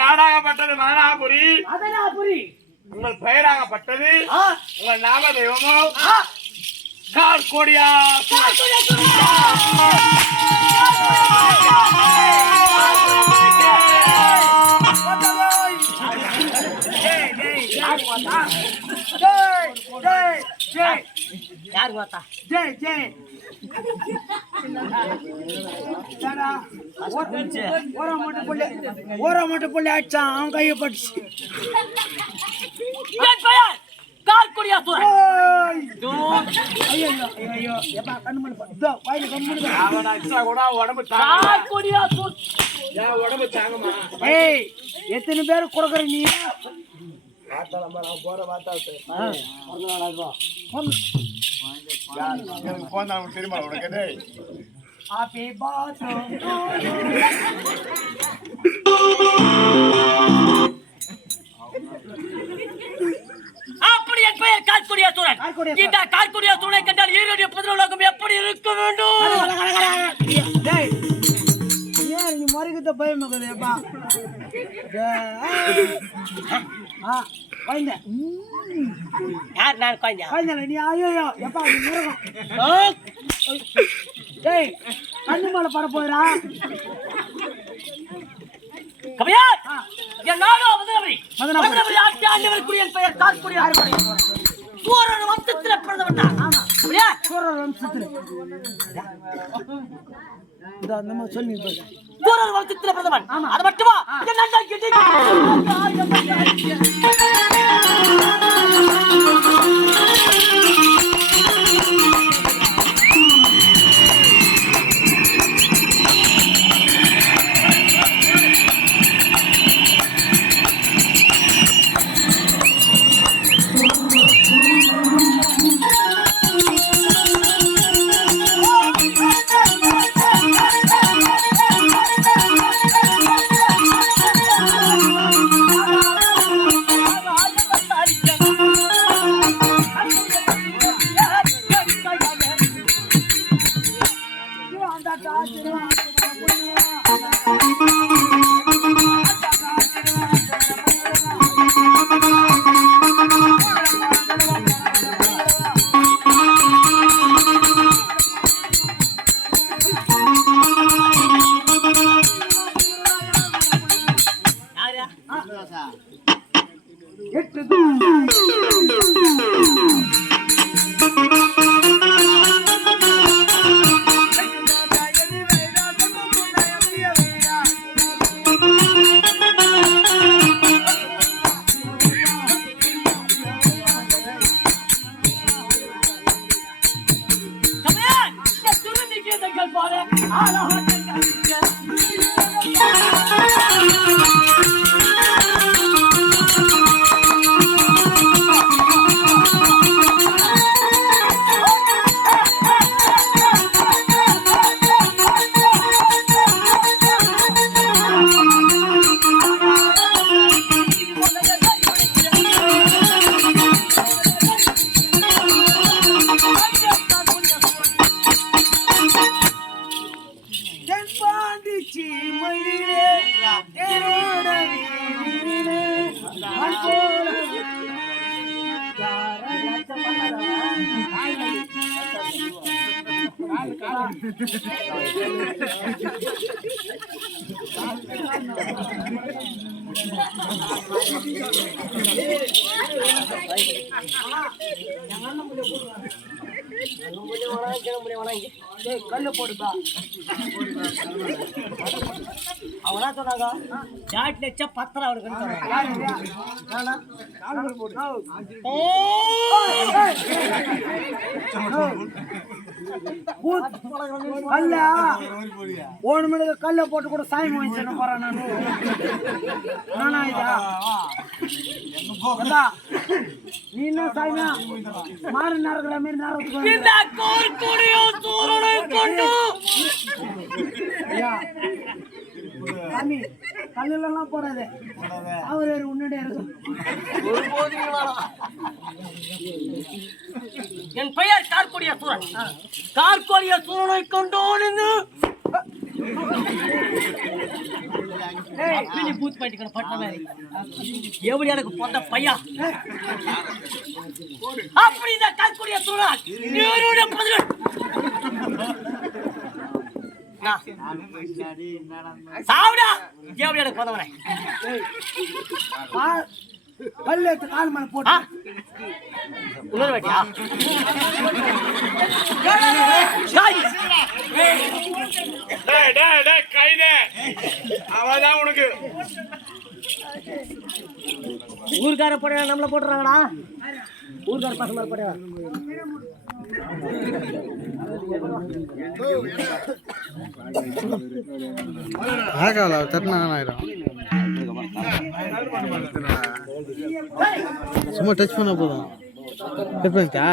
நாடாகப்பட்டது மானாபுரி. உங்கள் பெயராகப்பட்டது உங்கள் நாம தெய்வமோ கார்கோடியா. யார் பார்த்தா ஜெய் ஜெய் ஓர மட்டும் புள்ளி அடிச்சான் அவன் கையை பட்டுச்சு. கார்குடியா எத்தனை பேர் கொடுக்குற நீ தெரியுமா உனக்கு? அப்படி என் பெயர் கார்குடியா சூரன். இந்த கார்குடியா சூரனை கண்டால் ஈரோடு புதிரோகம் எப்படி இருக்க வேண்டும்? நீ மறுக்கிட்ட பயமாக்குதேப்பா. யார் நான் குழந்தை? நீ ஐயோ எப்பா டேய் கண்ணு மேல பட போயிடா. கவியார் என் நாடோ மதுரபுரி ஆட்சியாண்டவருக்குரிய என் பெயர் கார்குடியா சூரன் வம்சத்தில் பிறந்தவன் தான். சூரர் வம்சத்தில் சொல்லி சூரன் வம்சத்தில் பிறந்தவன். அது மட்டுமா கல்லு போடுப்பா. அவனா சொன்னாங்க ஜாட்ல வச்சா பத்திரம் அவருக்கு கல்ல 1 மணிக்கு கல்ல போட்டு கூட சாமி வாங்கிச்சு போறேன் நானா இதா நீ என்ன சாமியா மாறு நேரத்துல மாரி சாமி கல்லுலாம் போடாது அவரு உன்னுடைய என் பெயர் கார்குடி கார்கோடிய சூரன் கார்கோடிய சூரனை கொண்டோன்னு பூத் பண்ணிக்கணும் பட்டமே எப்படி எனக்கு பொந்த பையா அப்படி இந்த கார்கோடிய சூரன் நீருடைய பதில் சாவுடா எப்படி எனக்கு பொந்தவனே கல்லு எடுத்து கால் மேல போட்டு உணர வேட்டியா டேய் டேய் டேய் கைதே அவதான் உனக்கு ஊர்கார படையா நம்மள போட்டுறாங்கடா ஊர்கார பசங்க மாதிரி படையா ஆகால தட்டினாயிரம் சும்மா டச் பண்ண போதும் கட் பண்ணிட்டா